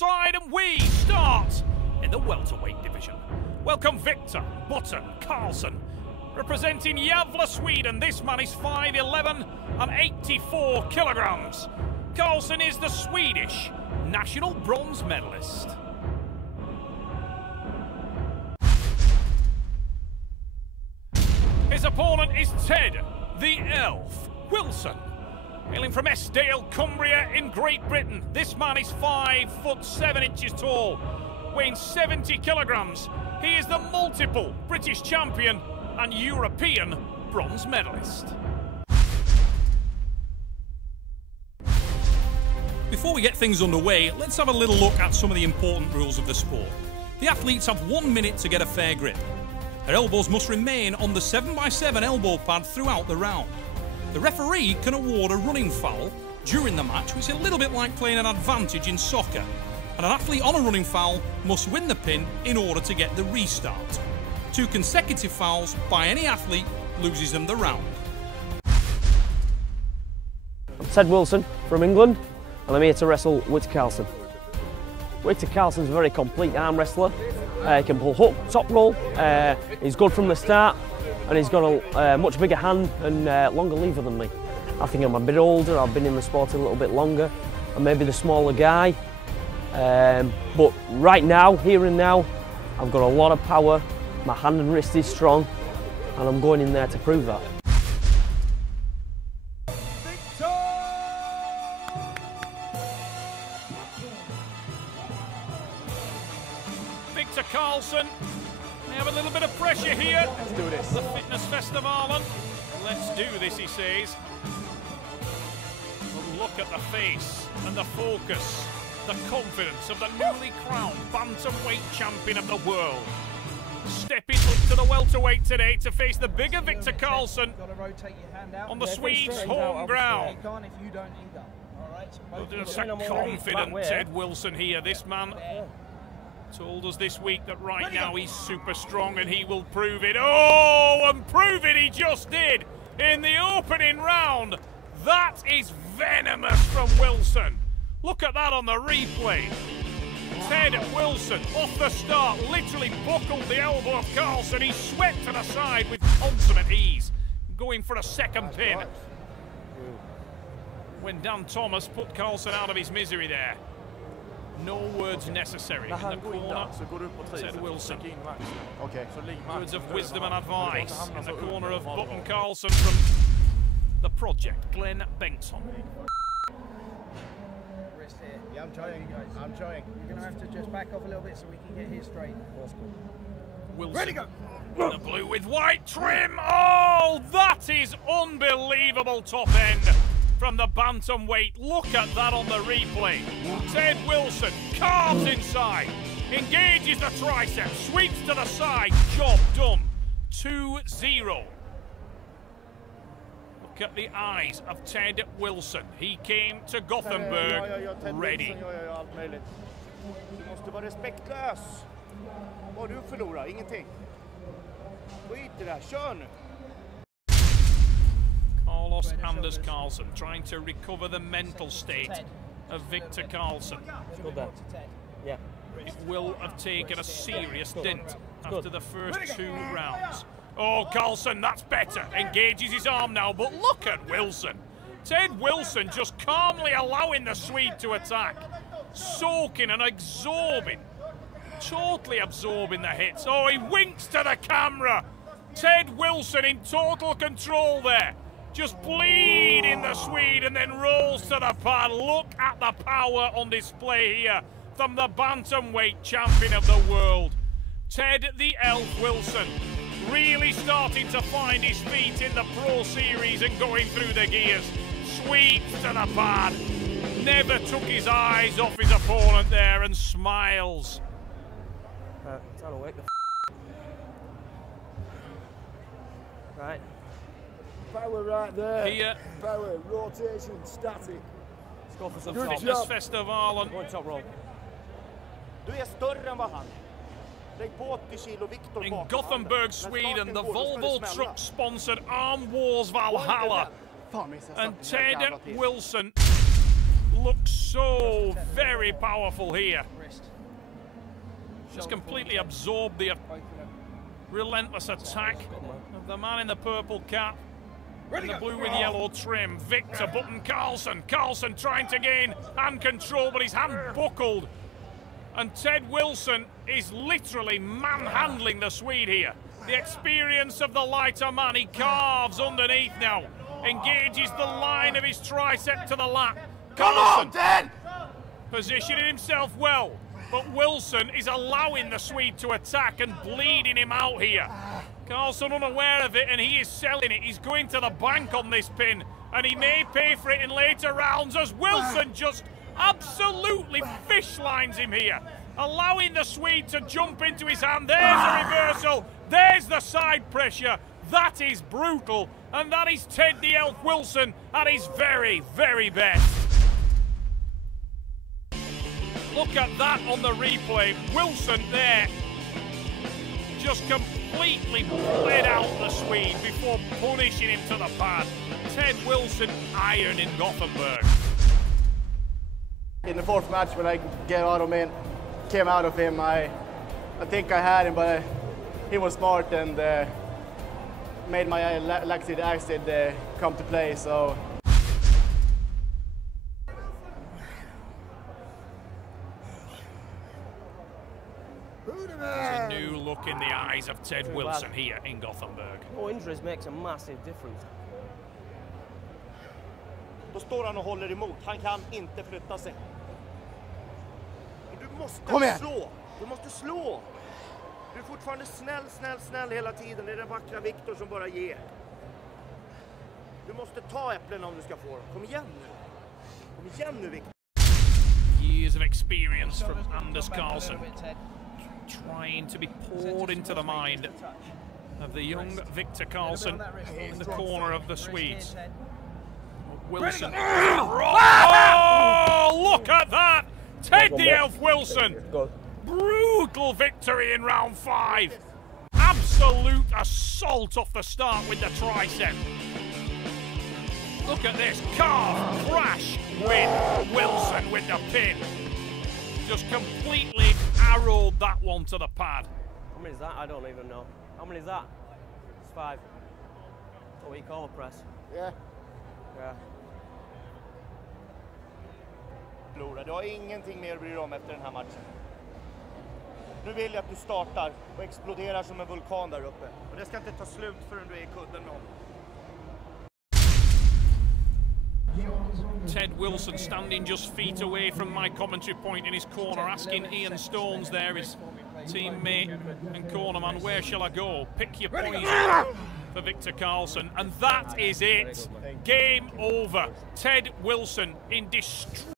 outside, and we start in the welterweight division. Welcome Victor Button Carlsson. Representing Gävle, Sweden, this man is 5'11" and 84 kilograms. Carlsson is the Swedish national bronze medalist. His opponent is Ted the Elf Wilson. Hailing from Eskdale, Cumbria in Great Britain, this man is 5'7" tall, weighing 70 kilograms. He is the multiple British champion and European bronze medalist. Before we get things underway, let's have a little look at some of the important rules of the sport. The athletes have 1 minute to get a fair grip. Their elbows must remain on the 7x7 elbow pad throughout the round. The referee can award a running foul during the match, which is a little bit like playing an advantage in soccer. And an athlete on a running foul must win the pin in order to get the restart. 2 consecutive fouls by any athlete loses them the round. I'm Ted Wilson from England, and I'm here to wrestle Victor Carlsson. Victor Carlsson's a very complete arm wrestler. He can pull hook, top roll, he's good from the start, and he's got a much bigger hand and longer lever than me. I think I'm a bit older, I've been in the sport a little bit longer, and maybe the smaller guy. But right now, here and now, I've got a lot of power, my hand and wrist is strong, and I'm going in there to prove that. Victor Carlsson, they have a little bit of pressure here. Let's do this. The Fitness Festivalen. Let's do this, he says. But look at the face and the focus, the confidence of the newly crowned bantamweight champion of the world. Stepping up to the welterweight today to face the bigger Victor Carlsson on the Swedes' home ground. There's a confident Ted Wilson here. This man told us this week that right now he's super strong and he will prove it. Oh, and prove it he just did in the opening round. That is venomous from Wilson. Look at that on the replay. Ted Wilson, off the start, literally buckled the elbow of Carlsson. He swept to the side with consummate ease, going for a second pin. When Dan Thomas put Carlsson out of his misery there. No words necessary. In the corner, Ted Wilson. Words of wisdom and advice. In the corner of Button Carlsson from the project, Glenn Bengtsson. Yeah, I'm trying. I'm trying. You're going to have to just back off a little bit so we can get here straight. Wilson. Ready to go. The blue with white trim. Oh, that is unbelievable top end from the bantamweight. Look at that on the replay. Ted Wilson carves inside, engages the tricep, sweeps to the side. Job done. 2-0. Look at the eyes of Ted Wilson. He came to Gothenburg ready. Du måste vara respektlös. Vad du förlorar, ingenting. Skit i det här, kör nu. Anders Carlsson trying to recover the mental state of Victor Carlsson. Yeah. It will have taken a serious dent after the first 2 rounds. Oh, Carlsson, that's better. Engages his arm now, but look at Wilson. Ted Wilson just calmly allowing the Swede to attack. Soaking and absorbing. Totally absorbing the hits. Oh, he winks to the camera. Ted Wilson in total control there. Just bleeding the Swede and then rolls to the pad. Look at the power on display here from the bantamweight champion of the world. Ted the Elf Wilson really starting to find his feet in the Pro Series and going through the gears. Sweeps to the pad. Never took his eyes off his opponent there and smiles. Trying to work the right. Power right there. Here. Power, rotation, static. Let's go for some Fitness Festivalen. Go top roll. Du är större än vad han. Lägg på 80 kilo Victor In bakom. Gothenburg, Sweden, the Volvo truck-sponsored Arm Wars Valhalla. And Ted Wilson looks so very powerful here. Just completely absorbed the relentless attack of the man in the purple cap. In the blue with yellow trim, Victor button Carlsson. Carlsson trying to gain hand control, but his hand buckled. And Ted Wilson is literally manhandling the Swede here. The experience of the lighter man, he carves underneath now. Engages the line of his tricep to the lap. Carlsson positioning himself well, but Wilson is allowing the Swede to attack and bleeding him out here. Carlsson unaware of it, and he is selling it. He's going to the bank on this pin, and he may pay for it in later rounds as Wilson just absolutely fish lines him here, allowing the Swede to jump into his hand. There's a reversal. There's the side pressure. That is brutal, and that is Ted the Elf Wilson at his very, very best. Look at that on the replay. Wilson there just completely bled out the Swede before punishing him to the pad. Ted Wilson iron in Gothenburg. In the fourth match, when I came out of him, I think I had him, but he was smart and made my lactic acid come to play. So. There's a new look in the eyes of Ted Wilson here in Gothenburg. No injuries makes a massive difference. Då står han och håller emot. Han kan inte flytta sig. Du måste slå. Du måste slå. Du är fortfarande snäll hela tiden. Det är den vackra Viktor som bara ger. Du måste ta äpplen om du ska få dem. Kom igen nu. Kom igen nu, Viktor. Years of experience from Anders Carlsson, trying to be poured into the mind of the young Victor Carlsson in the corner of the Swedes. Wilson. Oh, look at that! Ted the Elf Wilson. Brutal victory in round 5. Absolute assault off the start with the tricep. Look at this. Calf crash with Wilson with the pin. Just completely arrowed that one to the pad. How many is that? I don't even know. How many is that? It's 5. What do you call a press? Yeah. Yeah. Du har ingenting mer att bry dig om efter den här matchen. Nu vill jag att du startar och exploderar som en vulkan där uppe. Och det ska inte ta slut förrän du är i kudden med honom. Ted Wilson standing just feet away from my commentary point in his corner, asking Ian Stones there, his teammate and cornerman, where shall I go? Pick your poison for Victor Carlsson. And that is it. Game over. Ted Wilson in distress.